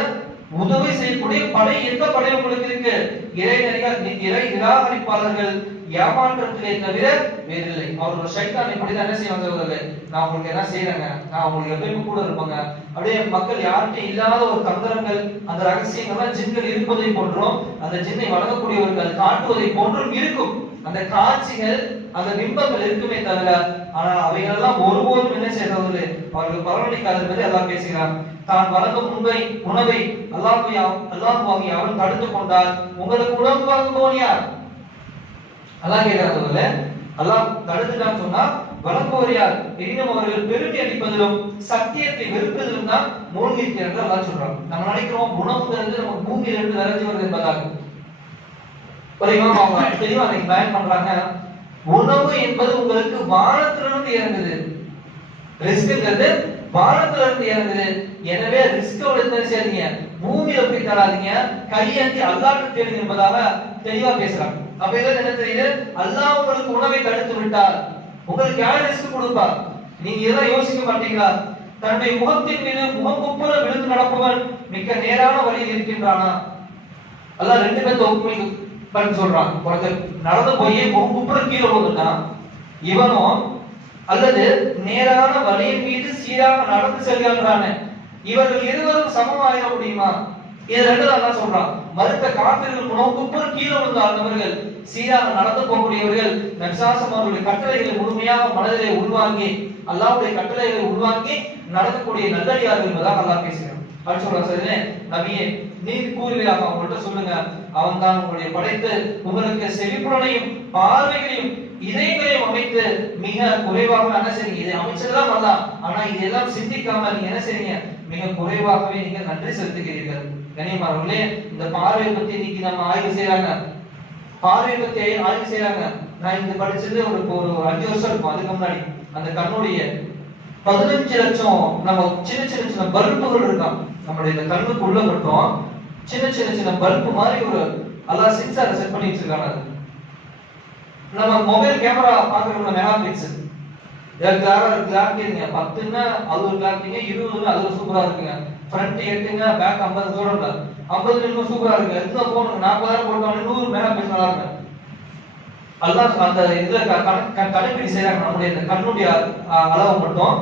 உதவி செய்யக்கூடிய படை எந்த படை உங்களுக்கு இருக்கு? இறை நிராகரிப்பாளர்கள் ஏமாற்றத்திலே தவிர வேறில்லை. அவர்கள் சைத்தான் இப்படிதான் என்ன செய்வாங்க, நான் உங்களுக்கு என்ன செய்யறேங்க, நான் உங்களுக்கு எப்பயுமே கூட இருப்பாங்க. அப்படியே மக்கள் யார்கிட்ட இல்லாத ஒரு தந்திரங்கள் அந்த ரகசியங்கள்லாம் ஜின்கள் இருப்பதை போன்றும் அந்த ஜின்னை வழங்கக்கூடியவர்கள் காட்டுவதை போன்றும் இருக்கும். அந்த காட்சிகள் அந்த பிம்பங்கள் இருக்குமே தவிர ஆனா அவைகளெல்லாம் ஒருபோதும் என்ன செய்யறது அவர்கள் பரவலிக்காத என்பதை எல்லாம் பேசுகிறான். தான் வழங்கும் உணவை அல்லாஹ் அவன் தடுத்து கொண்டால் உங்களுக்கு உணவு வழங்குவோன் யார்? அல்லாஹ் கேட்கிறாங்க. அல்லாஹ் தடுத்துட்டான்னு சொன்னா வழங்குவோர் யார்? எனினும் அவர்கள் பெருமை அடிப்பதிலும் சத்தியத்தை வெறுப்பதிலும் தான் மூழ்கி இருக்கிறார்கள் அல்லாஹ் சொல்றாங்க. நம்ம நினைக்கிறோம் உணவுங்கிறது நம்ம பூமியில இருந்து நிறைஞ்சு வருது என்பதாக. அவங்க தெளிவா அதை பயன் பண்றாங்க. உணவு என்பது உங்களுக்கு வானத்திலிருந்து இறங்குது. ரிஸ்க்ங்கிறது வானத்திலிருந்து இறங்குது. எனவே ரிஸ்கோட செய்யுங்க, பூமியில போய் தராதீங்க, கையேந்தி அல்லாஹ்வை தேடுங்க என்பதாக தெளிவா பேசுறாங்க. அப்ப இதுல என்ன தெரியுது? அல்லாஹ் உங்களுக்கு உணவை தடுத்து விட்டார், உங்களுக்கு யார் ரிஸ்க் கொடுப்பார்? நீங்க இதெல்லாம் யோசிக்க மாட்டீங்களா? தன்னுடைய முகத்தின் மீது முகங்குப்புற விழுந்து நடப்பவன் மிக நேரான வழியில் இருக்கின்றானா? அல்லாஹ் ரெண்டு பேர் ஒப்புமை பண்ணி சொல்றான். ஒருத்தர் நடந்து போய் முகங்குப்புற கீழே போகுதுன்னா இவனும், அல்லது நேரான வழியின் மீது சீராக நடந்து செல்கின்றான இவர்கள் இருவரும் சமமாயிட முடியுமா? இது ரெண்டு தான் சொல்றான். மறுத்த காப்பிர்கள் முகங்குப்புற கீழே விழுந்தார்கள் சீராக நடந்து போகக்கூடியவர்கள் நபிசாசம் அவர்களுடைய கட்டளைகளை முழுமையாக மனதிலே உள்வாங்கி அல்லாஹ்வுடைய கட்டளைகளை உள்வாங்கி நடக்கக்கூடிய நல்லடியார்கள் என்பதாக அல்லாஹ் பேசுகிறான். அப்படி சொல்றான். சரி நபியே, நீர் கூறுவீராக அவங்கள்ட்ட சொல்லுங்க, அவன் தான் உங்களுடைய படைத்து உங்களுக்கு செவிப்புலனையும் பார்வைகளையும் இதயங்களையும் அமைத்து மிக குறைவாக என்ன செய்றீங்க? இதை அமைச்சதுதான் அல்ல, ஆனா இதெல்லாம் சிந்திக்காம நீங்க என்ன செய்றீங்க? மிக குறைவாகவே நீங்க நன்றி செலுத்துகிறீர்கள். கனியமானவர்களே, இந்த பார்வையை பத்தி இன்னைக்கு நம்ம ஆய்வு செய்யறாங்க. பார்வையை பத்தி ஆய்வு செய்யறாங்க. நான் இது படிச்சது ஒரு 5 வருஷம் இருக்கும். அதுக்கு முன்னாடி அந்த கண்ணுடைய 15 லட்சம் நம்ம சின்ன சின்ன பல்புகள் இருக்கான். நம்மளுடைய இந்த கண்ணுக்குள்ள மட்டும் சின்ன சின்ன பல்பு மாதிரி ஒரு அல்லாஹ் சென்சார் செட் பண்ணி வச்சிருக்காங்க. நம்ம மொபைல் கேமரா பாக்குறோம்ல, மெகா பிக்சல், கிளாரிட்டிங்க 10ன்னா அது ஒரு கிளாரிட்டிங்க, 20ன்னா அது ஒரு சூப்பரா இருக்குங்க, ஃப்ரண்ட் 8ங்க, பேக் 50 சொல்றோம்ல, 50 இன்னும் சூப்பரா இருக்கு. இந்த போன் 40,000 போட்டோம்னா 100 மெகா பிக்சல் நல்லா இருக்கு. அல்லாஹ் அந்த இதுல கணக்கீடு செய்யறாங்க. நம்முடைய இந்த கண்ணுடைய அளவு மட்டும்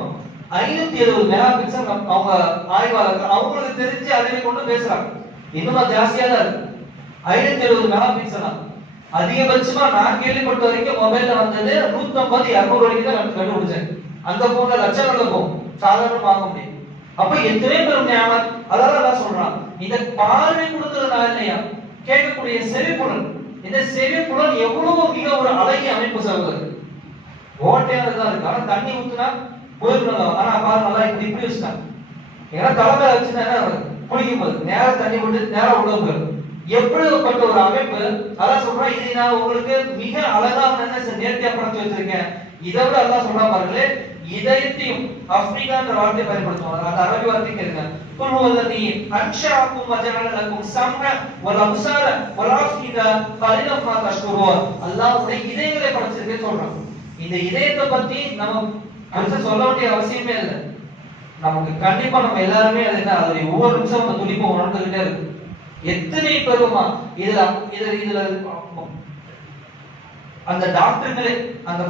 570 மெகா பிக்சல் அவங்க ஆய்வாளர்கள் அவங்களுக்கு தெரிஞ்சு அதை கொண்டு பேசுறாங்க. இன்னும் ஜாஸ்தியா தான் இருக்கு. 570 மெகா பிக்சல் அதிகபட்சமா நான் கேள்விப்பட்ட வரைக்கும் மொபைல்ல வந்தது 150 200 வரைக்கும் தான் கண்டுபிடிச்சேன். அந்த போன்ல லட்சங்கள் போகும், சாதாரண வாங்க முடியும். அப்ப எத்தனை பேரும் ஞாபகம். அதாவது எல்லாம் சொல்றான், இந்த பார்வை கொடுத்ததுனால இல்லையா, கேட்கக்கூடிய செவிப்புலன், இந்த செவிப்புலன் எவ்வளவு மிக ஒரு அழகிய அமைப்பு சகோதரர். ஓட்டையானதான் இருக்கு, ஆனா தண்ணி ஊத்துனா போயிடணும். ஆனா பாரு நல்லா இப்படி இப்படி வச்சுட்டாங்க. ஏன்னா தலைமையில வச்சுன்னா குளிக்கும்போது நேரம் தண்ணி விட்டு நேரம் உள்ள போயிடும். எப்படிப்பட்ட ஒரு அமைப்பு! அதான் சொல்றான், இதை நான் உங்களுக்கு மிக அழகான நேர்த்தியா படைச்சு வச்சிருக்கேன். இதை விட அல்லாஹ் சொல்றா பாருங்களே, இதயத்தையும் ஆஃப்ரிக்கான்ற வார்த்தையை பயன்படுத்துவாங்க. அந்த அரபி வார்த்தை கேளுங்க. குல் ஹுவல்லதி அன்ஷஅக்கும் வஜஅல லக்கும் ஸம்அ வல் அப்ஸார வல் ஆஃபிதா கலிலம் மா தஷ்குரூன். அல்லாஹ் உடைய இதயங்களை படைச்சிருக்கேன்னு சொல்றான். இந்த இதயத்தை பத்தி நம்ம பெருசா சொல்ல வேண்டிய அவசியமே இல்லை. நமக்கு கண்டிப்பா நம்ம எல்லாருமே அதை ஒவ்வொரு நிமிஷம் நம்ம துடிப்பா உணர்ந்துகிட்டே இருக்கு. எத்தனை பெருமா இதுல இதுல அந்த டாக்டர்களே, அந்த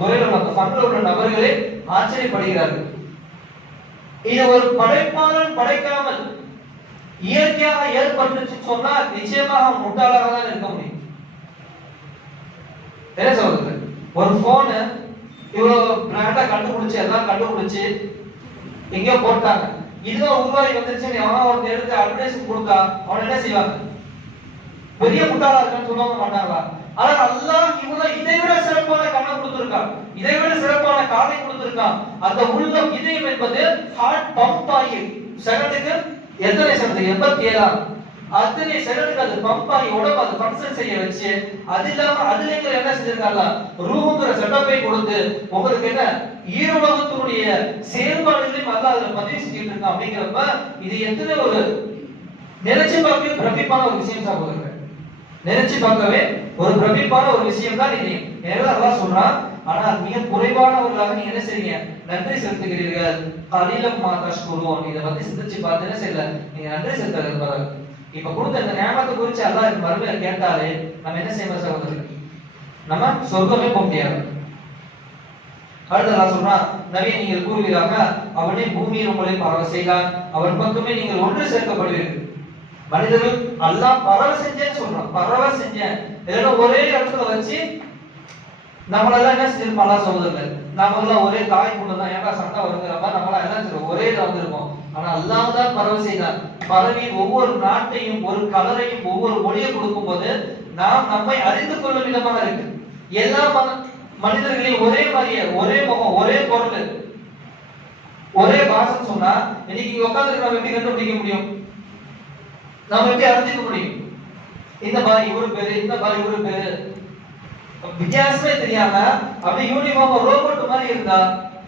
துறையில அந்த ஃபண்ட்ல உள்ள நபர்களே ஆச்சரியப்படுகிறார்கள். இது ஒரு படைப்பாளன் படைக்காமல் இயற்கையாக ஏற்பட்டுச்சுன்னு சொன்னா நிச்சயமாக முட்டாளாக தான் இருக்க முடியும். என்ன சொல்றது? ஒரு போனு இவ்வளவு பிராண்டா கண்டுபிடிச்சு எல்லாம் கண்டுபிடிச்சு எங்கேயோ போட்டாங்க. இதுதான் உருவாகி வந்துருச்சு அவன் ஒருத்தர் எடுத்து அட்வர்டைஸ் கொடுத்தா அவன் என்ன செய்வாங்க? பெரிய முட்டாளா இருக்கான்னு சொல்லுவாங்க மாட்டாங்களா? ஆனா அல்லாஹ் இவ்வளவு இதை விட சிறப்பான கண்ணை கொடுத்திருக்கான், இதை விட சிறப்பான காதை கொடுத்திருக்கான். அந்த உள்ளம் இதயம் என்பது ஹார்ட் பம்ப் ஆகி செகண்டுக்கு எத்தனை செகண்ட்? 87 அத்தனை செகண்டுக்கு அது பம்ப் ஆகி உடம்பு அது ஃபங்க்ஷன் செய்ய வச்சு, அது இல்லாம அதுல என்ன செஞ்சிருக்காங்க? ரூஹுங்கிற செட்டப்பை கொடுத்து உங்களுக்கு என்ன ஈருலகத்தினுடைய செயல்பாடுகளையும் அல்லாஹ் அதுல பதிவு செஞ்சுட்டு இருக்கான். அப்படிங்கிறப்ப இது எத்தனை ஒரு நினைச்சு பார்க்கவே பிரமிப்பான ஒரு விஷயம் சகோதரர்கள். நினைச்சு பார்க்கவே ஒரு பிரமிப்பான ஒரு விஷயம் தான் இது. எனவே அல்லாஹ் சொல்றான், ஆனால் மிக குறைவானவர்களாக நீங்க என்ன செய்றீங்க? நன்றி செலுத்துகிறீர்கள். கலிலம் மா தஷ்குரூன். இத பத்தி சிந்திச்சு பார்த்து என்ன செய்யல, நீங்க நன்றி செலுத்துறது. இப்ப கொடுத்த இந்த நியமத்தை குறித்து அல்லாஹ் மறுமையில கேட்டாலே நம்ம என்ன செய்யணும் சகோதரர்கள்? நம்ம சொர்க்கமே போக முடியாது. அடுத்து அல்லாஹ் சொல்றான், நபியே நீங்கள் கூறுவீராக, அவனே பூமியில் உங்களை பரவ செய்தான், அவன் பக்கமே நீங்கள் ஒன்று சேர்க்கப்படுவீர்கள். மனிதர்கள் அல்லாஹ் பரவ செஞ்சேன்னு சொல்றான். பரவ செஞ்சேன் இதெல்லாம் ஒரே இடத்துல வச்சு நம்மளெல்லாம் என்ன செஞ்சிருப்போம்? அல்லாஹ் சகோதரர்கள், நாமெல்லாம் ஒரே தாய் தான் ஏன்னா சண்டை வருங்கிறப்ப நம்மளாம் என்ன செய்வோம்? ஒரே இடம் வந்திருப்போம். ஆனா அல்லாஹ் தான் பரவ செய்தான். பரவி ஒவ்வொரு நாட்டையும் ஒரு கலரையும் ஒவ்வொரு மொழியை கொடுக்கும் போது நாம் நம்மை அறிந்து கொள்ளும் விதமாக இருக்கு. எல்லா மனிதர்களையும் ஒரே மாதிரியே, ஒரே முகம், ஒரே பொருள், ஒரே பாசம் சொன்னா இன்னைக்கு உட்கார்ந்து நம்ம எப்படி கண்டுபிடிக்க முடியும்? நாம எப்படி அறிஞ்சிக்க முடியும்? இந்த மாதிரி இவரு பேரு, இந்த மாதிரி இவரு பேரு வித்தியாசமே தெரியாம அப்படி யூனிஃபார்ம் ரோபோட் மாதிரி இருந்தா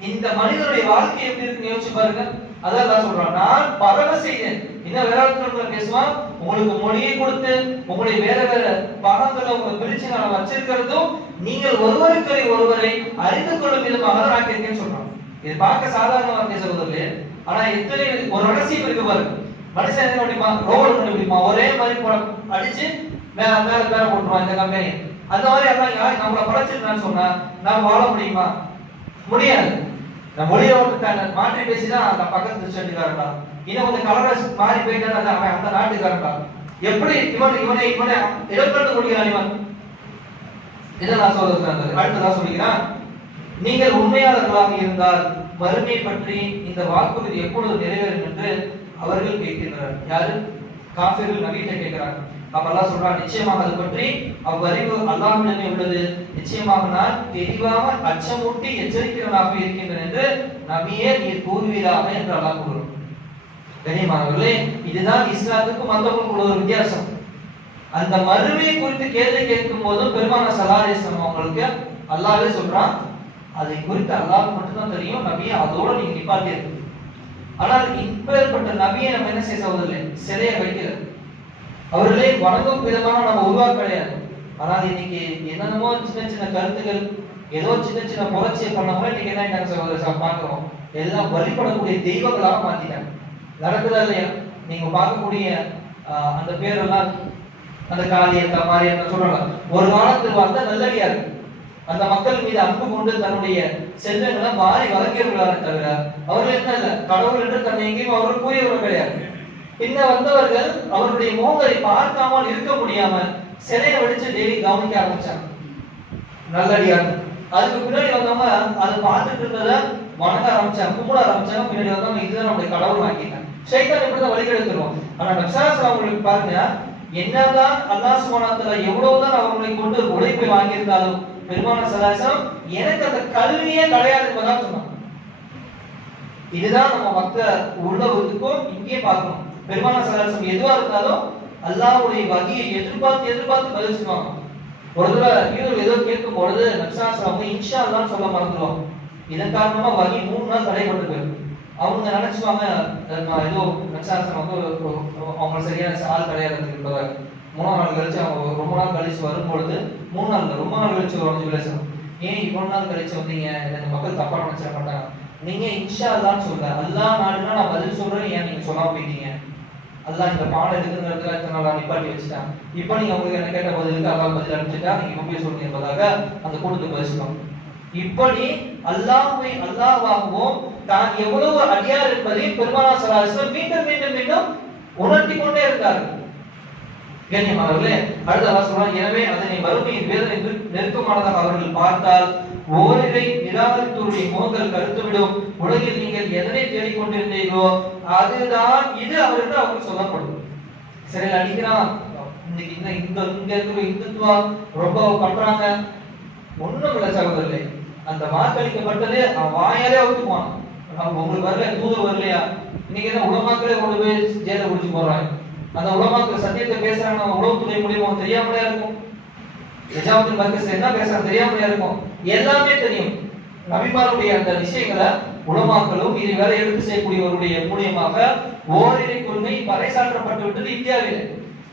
இந்த மனிதனுடைய வாழ்க்கை எப்படி இருக்குன்னு யோசிச்சு பாருங்க. அதான் நான் சொல்றேன், நான் பரவ செய்தேன். இன்னும் வேற இடத்துல பேசுவான், உங்களுக்கு மொழியை கொடுத்து உங்களுடைய வேற வேற பாகங்களை உங்க பிரிச்சு நான் வச்சிருக்கிறதும் நீங்கள் ஒருவருக்கரை ஒருவரை அறிந்து கொள்ளும் விதமாக தான் நான் இருக்கேன்னு சொல்றேன். இது பார்க்க சாதாரண வார்த்தை சகோதரர்களே, ஆனா எத்தனை ஒரு ரகசியம் இருக்கு பாருங்க. மனுஷன் என்ன பண்ணிப்பான்? ரோபோட் கண்டுபிடிப்பான், ஒரே மாதிரி அடிச்சு மேல மேல பேர போட்டுருவான் இந்த கம்பெனி. அந்த மாதிரி எல்லாம் யார் நம்மளை படைச்சிருந்தான்னு சொன்னா நாம் வாழ முடியுமா? முடியாது. நம்ம மொழியை விட்டுட்டாங்க, மாற்றி பேசிதான் அந்த பக்கத்து ஸ்டேட்டுக்காரன்டா, இன்னும் கொஞ்சம் கலர் மாறி போயிட்டான் அவன் அந்த நாட்டுக்காரன்டா. எப்படி இவனை இடப்பட்டு கொடுக்கிறான் இவன்? இதை நான் சொல்றது. அடுத்ததான் சொல்லிக்கிறான், நீங்கள் உண்மையாளர்களாக இருந்தால் வறுமை பற்றி இந்த வாக்குறுதி எப்பொழுது நிறைவேறும் என்று அவர்கள் கேட்கின்றனர். யாரு? காஃபிர்கள் நபியிட்ட கேட்கிறாங்க. அப்ப அல்லாஹ் சொல்றான், நிச்சயமாக அது பற்றி அவ்வறிவு அல்லாஹ்விடமே உள்ளது. நிச்சயமாக நான் தெளிவாக அச்சமூட்டி எச்சரிக்கிறவனாக இருக்கின்றேன் என்று நபியே நீர் கூறுவீராக என்று அல்லாஹ் கூறுகிறார். கண்ணியமானவர்களே, இதுதான் இஸ்லாத்துக்கும் மத்தவங்களுக்கும் உள்ள ஒரு வித்தியாசம். அந்த மறுமையை குறித்து கேள்வி கேட்கும் போதும் பெருமானார் ஸல்லல்லாஹு அலைஹி வஸல்லம் அவங்களுக்கு அல்லாஹ்வே சொல்றான், அதை குறித்து அல்லாஹ்வுக்கு மட்டும்தான் தெரியும், நபியை அதோட நீங்க நிப்பாட்டியிருக்கு. ஆனால் இப்பேற்பட்ட நபியை நம்ம என்ன செய்ய சகோதரர்களே? சிலையை வைக்கிறது, அவர்களே வணங்கும் விதமான நம்ம உருவாக்க கிடையாது. ஆனால் இன்னைக்கு என்னென்னமோ சின்ன சின்ன கருத்துக்கள், ஏதோ சின்ன சின்ன புரட்சியை பண்ணவங்க இன்னைக்கு என்ன சகோதரர் பார்க்கிறோம், எல்லாம் வழிபடக்கூடிய தெய்வங்களாக மாத்திட்டாங்க. நடக்குதா இல்லையா? நீங்க பார்க்கக்கூடிய அந்த பேரெல்லாம் அந்த காளியக்கா மாரியக்கா சொல்றாங்க. ஒரு காலத்தில் வந்த நல்லடியார் அந்த மக்கள் மீது அன்பு கொண்டு தன்னுடைய செல்வங்களை மாறி வளர்க்கிறவர்களான தவிர அவர்கள் என்ன இல்லை கடவுள் என்று தன்னை எங்கேயும் அவர்கள் கூறியவர்கள் கிடையாது. பின்ன வந்தவர்கள் அவருடைய முகங்களை பார்க்காமல் இருக்க முடியாம சிலையை வடிச்சு டெய்லி கவனிக்க ஆரம்பிச்சாங்க நல்லடியார். அதுக்கு பின்னாடி வந்தவங்க அதை பார்த்துட்டு இருந்ததை வணங்க ஆரம்பிச்சாங்க, கும்பிட ஆரம்பிச்சாங்க. பின்னாடி வந்தவங்க இதுதான் நம்முடைய கடவுள் ஆக்கிட்டாங்க. ஷைத்தான் இப்படிதான் வழிகெடுத்துருவோம். ஆனா நபிஸல்லல்லாஹு அவங்களுக்கு பாருங்க, என்னதான் அல்லாஹ் சுப்ஹானஹு வ தஆலா எவ்வளவுதான் அவங்களை கொண்டு உழைப்பை வாங்கியிருந்தாலும் பெருமானார் ஸல்லல்லாஹு அலைஹி வஸல்லம் எனக்கு அந்த கல்வியே கிடையாது என்பதான் சொன்னாங்க. இதுதான் நம்ம மத்த உள்ளவர்களுக்கும் இங்கே பார்க்கணும். பெருமானார் ஸல்லல்லாஹு அலைஹி வஸல்லம் எதுவா இருந்தாலும் அல்லாஹ்வுடைய வகியை எதிர்பார்த்து எதிர்பார்த்து பதில் சொல்லுவாங்க. ஒரு தடவை யூதர்கள் ஏதோ கேட்கும் பொழுது நபி ஸல்லல்லாஹு அலைஹி வஸல்லம் இன்ஷா அல்லாஹ்னு சொல்ல மறந்துடுவாங்க. இதன் காரணமா வகி 3 நாள் தடைபட்டு போயிடும். அவங்க நினைச்சுவாங்க ஏதோ நபி ஸல்லல்லாஹு அலைஹி வஸல்லம் அவங்க சரியான ஆள் கிடையாது என்பதாக. 3 நாள் கழிச்சு அவங்க ரொம்ப நாள் கழிச்சு வரும்பொழுது 3 நாள் ரொம்ப நாள் கழிச்சு வருவாங்க பேசணும். ஏன் இவ்வளவு நாள் கழிச்சு வந்தீங்க, இந்த மக்கள் தப்பா நினைச்சிட மாட்டாங்க. நீங்க இன்ஷா அல்லாஹ்னு சொல்ல அல்லாஹ் நாடுனா நான் பதில் சொல்றேன், ஏன் நீங்க சொல்லாம போயிட்டீங்க? அல்லாஹ் இந்த பாடம் எடுக்குங்கிறதுல இத்தனை நாள் நிப்பாட்டி வச்சுட்டான். இப்போ நீங்க உங்களுக்கு என்ன கேட்ட பதிலுக்கு அல்லாஹ் பதில் அனுப்பிச்சுட்டா, நீங்க இப்போ போய் சொல்லுங்க என்பதாக அந்த கூட்டத்துக்கு பதில். இப்படி அல்லாஹ்வை அல்லாஹ்வாகவும் தான் எவ்வளவு அடியார் என்பதை பெருமானார் ஸல்லல்லாஹு அலைஹி வஸல்லம் மீண்டும் மீண்டும் மீண்டும் உணர்த்தி கொண்டே இருந்தார்கள். கண்ணியமானவர்களே, அடுத்த அல்லாஹ் சொல்றான், எனவே அதனை வறுமையின் வேதனை நெருக்கமானதாக அவர்கள் பார்த்தால் ஓரிரை நிராகரித்தோருடைய முகங்கள் கருத்துவிடும். உலகில் நீங்கள் எதனை தேடிக்கொண்டிருந்தீர்களோ அதுதான் இது அவருக்கு அவருக்கு சொல்லப்படும். சிறையில் அடிக்கிறான், இன்னைக்கு இங்க இருக்கிற இந்துத்துவா ரொம்ப பண்றாங்க. ஒண்ணும் இல்லை சகோதரர்களே, அந்த வாக்களிக்கப்பட்டதே அவன் வாயாலே அவுத்து போனான். உங்களுக்கு வரல, தூதர் வரலையா? இன்னைக்கு என்ன உலமாக்களே கொண்டு போய் ஜெயில குடிச்சு போறாங்க. அந்த உலமாக்கள் சத்தியத்தை பேசுறாங்க, உளவுத்துறை மூலியமா தெரியாமலே இருக்கும். நிஜாமுதீன் மர்கஸ் என்ன பேசுறாங்க தெரியாமலே இருக்கும். எல்லாமே தெரியும். நபிமாருடைய அந்த விஷயங்களை உலமாக்களும் இது வேற எடுத்து செய்யக்கூடியவருடைய மூலியமாக ஓரிரை கொள்கை பறைசாற்றப்பட்டு விட்டது இந்தியாவில்.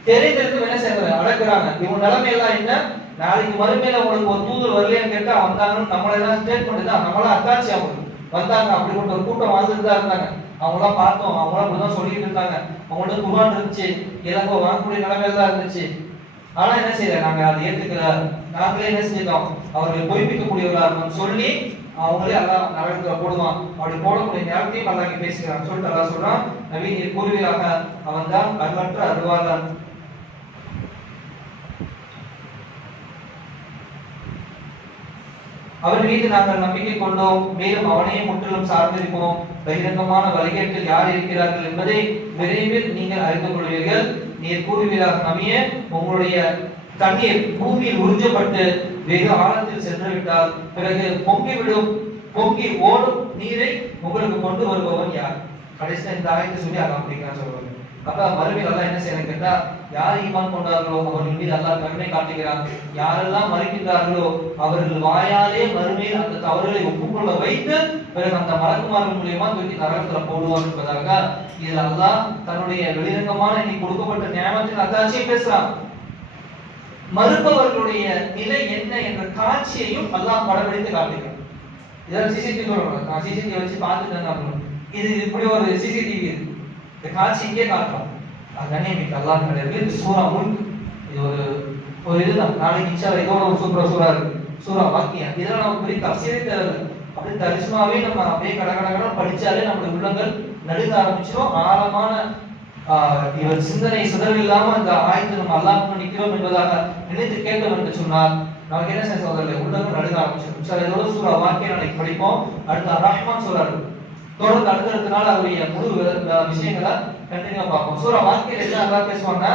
தெரிந்திருந்து என்ன செய்யறாங்க, அடக்குறாங்க. இவங்க நிலைமை எல்லாம் என்ன, நாளைக்கு மறுமையில உங்களுக்கு ஒரு தூதர் வரலையான்னு கேட்டா வந்தாங்கன்னு நம்மளெல்லாம் ஸ்டேட்மெண்ட் தான், நம்மளாம் அத்தாட்சி அவங்க வந்தாங்க. அப்படிப்பட்ட ஒரு கூட்டம் வாழ்ந்துட்டு தான் இருந்தாங்க. அவங்களாம் பார்த்தோம், அவங்களாம் அப்படிதான் சொல்லிட்டு இருந்தாங்க. அவங்கள்ட்ட குர்ஆன் இருந்துச்சு, இலங்கை வாங்கக்கூடிய நிலைமையில தான் இருந்துச்சு. ஆனா என்ன செய்யல, நாங்க அதை ஏத்துக்கல, நாங்களே என்ன செஞ்சிட்டோம், அவர்கள் பொய்ப்பிக்கக்கூடியவர்களா இருக்கணும் சொல்லி அவங்களே அல்லாஹ் நரகத்துல போடுவான். அப்படி போடக்கூடிய நேரத்தையும் அல்லாஹ் இங்க பேசுகிறான். சொல்லிட்டு அல்லாஹ் சொல்றான், நபி நீர் கூறுவீராக, அவன் தான் அருளற்ற அருளாளன். அவன் மீது நாங்கள் நம்பிக்கை கொண்டோம், மேலும் அவனையே முற்றிலும் சார்ந்திருப்போம். பகிரங்கமான வழிகேட்டில் யார் இருக்கிறார்கள் என்பதை விரைவில் நீங்கள் அறிந்து கொள்வீர்கள். நீர் கூறுவீராக, நபியே, உங்களுடைய தண்ணீர் பூமியில் உறிஞ்சப்பட்டு வெகு ஆழத்தில் சென்று விட்டால் பிறகு பொங்கி ஓடும் நீரை உங்களுக்கு கொண்டு வருபவன் யார்? கடைசியா இந்த ஆயத்தை சொல்லி அல்லாஹ் அப்படிங்கிறான் சொல்றாங்க. அப்ப மறுமையில் அல்லாஹ் என்ன செய்யணும் கேட்டா, யார் ஈமான் கொண்டார்களோ அவர்கள் மீது அல்லாஹ் கருணை காட்டுகிறான். யாரெல்லாம் மறுக்கின்றார்களோ அவர்கள் வாயாலே மறுமையில் அந்த தவறுகளை ஒப்புக்கொள்ள வைத்து பிறகு அந்த மலக்குமார்கள் மூலியமா தூக்கி நரகத்துல போடுவார் என்பதாக இதில் அல்லாஹ் தன்னுடைய வெளிரங்கமான இன்னைக்கு கொடுக்கப்பட்ட நியாயத்தின் அத்தாட்சியை பேசுறான். மறுப்பவர்களுடைய நிலை என்ன என்ற காட்சியையும் அல்லாஹ் படம்பிடித்து காட்டுகிறான். இதெல்லாம் சிசிடிவி சொல்றாங்க, நான் சிசிடிவி வச்சு பார்த்துட்டேன். இது இப்படி ஒரு சிசிடிவி இருக்கு, இந்த காட்சி இங்கே காட்டுறோம். அதனால இன்னைக்கு அல்லாஹ் கிடையாது. இது சூரா முல்க், இது ஒரு இதுதான். நாளைக்கு இன்ஷால்லா இதோட ஒரு சூரா இருக்கு, சூரா வாக்கியா. இதெல்லாம் நமக்கு பெரிய தப்சீரே தேவையில்லை. அப்படி தரிசனமாவே நம்ம அப்படியே கடகடகட படிச்சாலே நம்முடைய உள்ளங்கள் நடுங்க ஆரம்பிச்சிடும். ஆழமான இவர் சிந்தனை சிதறல் இல்லாம அந்த ஆயத்தை நம்ம அல்லாஹ் நிற்கிறோம் என்பதாக நினைத்து கேட்டோம் என்று சொன்னால் நமக்கு என்ன செய்ய சோதரர்கள் உள்ளங்கள் நடுங்க ஆரம்பிச்சிடும். சார் இதோட சூரா வாக்கியா நாளைக்கு படிப்போம். அடுத்த ரஹ்மான் சொல்றாரு, தொடர்ந்து அடுத்தடுத்தனால அவருடைய முழு விஷயங்களை கண்டினியூ பார்ப்போம். சூரா வாக்கியில் என்ன அல்லாஹ் பேசுவாங்கன்னா,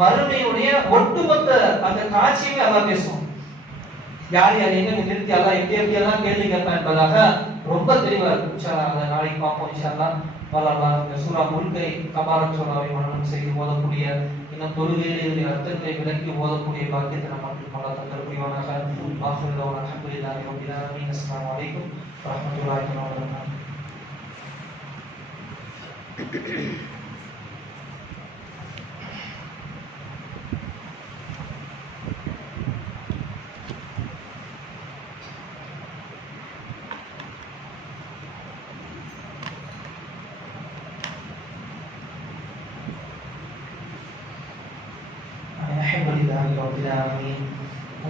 மறுமையுடைய ஒட்டுமொத்த அந்த காட்சியுமே அல்லாஹ் பேசுவோம். யார் யார் எங்க நிறுத்தி அல்லாஹ் எப்படியெல்லாம் கேள்வி கேட்பான் என்பதாக ரொம்ப தெளிவா இருக்கும். இன்ஷால்லா அதை நாளைக்கு பார்ப்போம். இன்ஷால்லா வல்லல்லாஹ் இந்த சூரா முல்கை தபாரக் சூராவை மனனம் செய்து ஓதக்கூடிய, இன்னும் தொழுகையில் இதனுடைய அர்த்தத்தை விளக்கி ஓதக்கூடிய பாக்கியத்தை நமக்கு அல்லாஹ் தந்தல் புரிவானாக. ஆஃபிரு அல்ஹம்துலில்லாஹி ரப்பில் ஆலமீன். அஸ்ஸலாமு அலைக்கும் வரஹ்மத்துல்லாஹி வபரகாத்துஹு.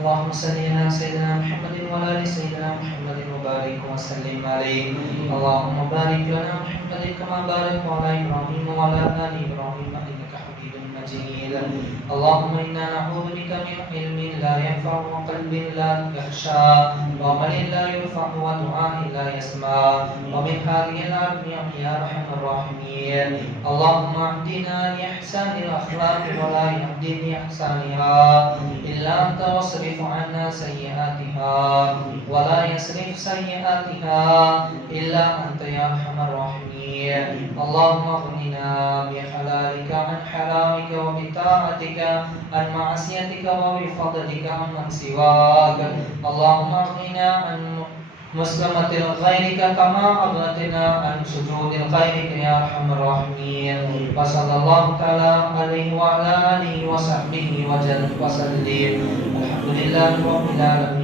اللهم صل على سيدنا محمد وعلى ال سيدنا محمد وبارك وسلم عليه. اللهم بارك على محمد كما باركت على ابراهيم وعلى ال ابراهيم انك حميد مجيد. اللهم انا نعوذ بك من علم لا ينفع وقلب لا يخشى وعمل لا يرفع ودعاء لا يسمع ومن هذه الارض يا ارحم الراحمين. اللهم اهدنا لاحسان الاخلاق ولا يهدي لاحسانها الا انت واصرف عنا سيئاتها ولا يصرف سيئاتها الا انت يا ارحم الراحمين. اللهم اغننا وأغننا بحلالك عن حرامك وبطاعتك عن معصيتك وبفضلك عمن سواك. اللهم أغننا عن مسلمة غيرك كما أغنتنا عن سجود غيرك يا أرحم الراحمين. وصلى الله تعالى عليه وعلى آله وصحبه وسلم. الحمد لله رب العالمين.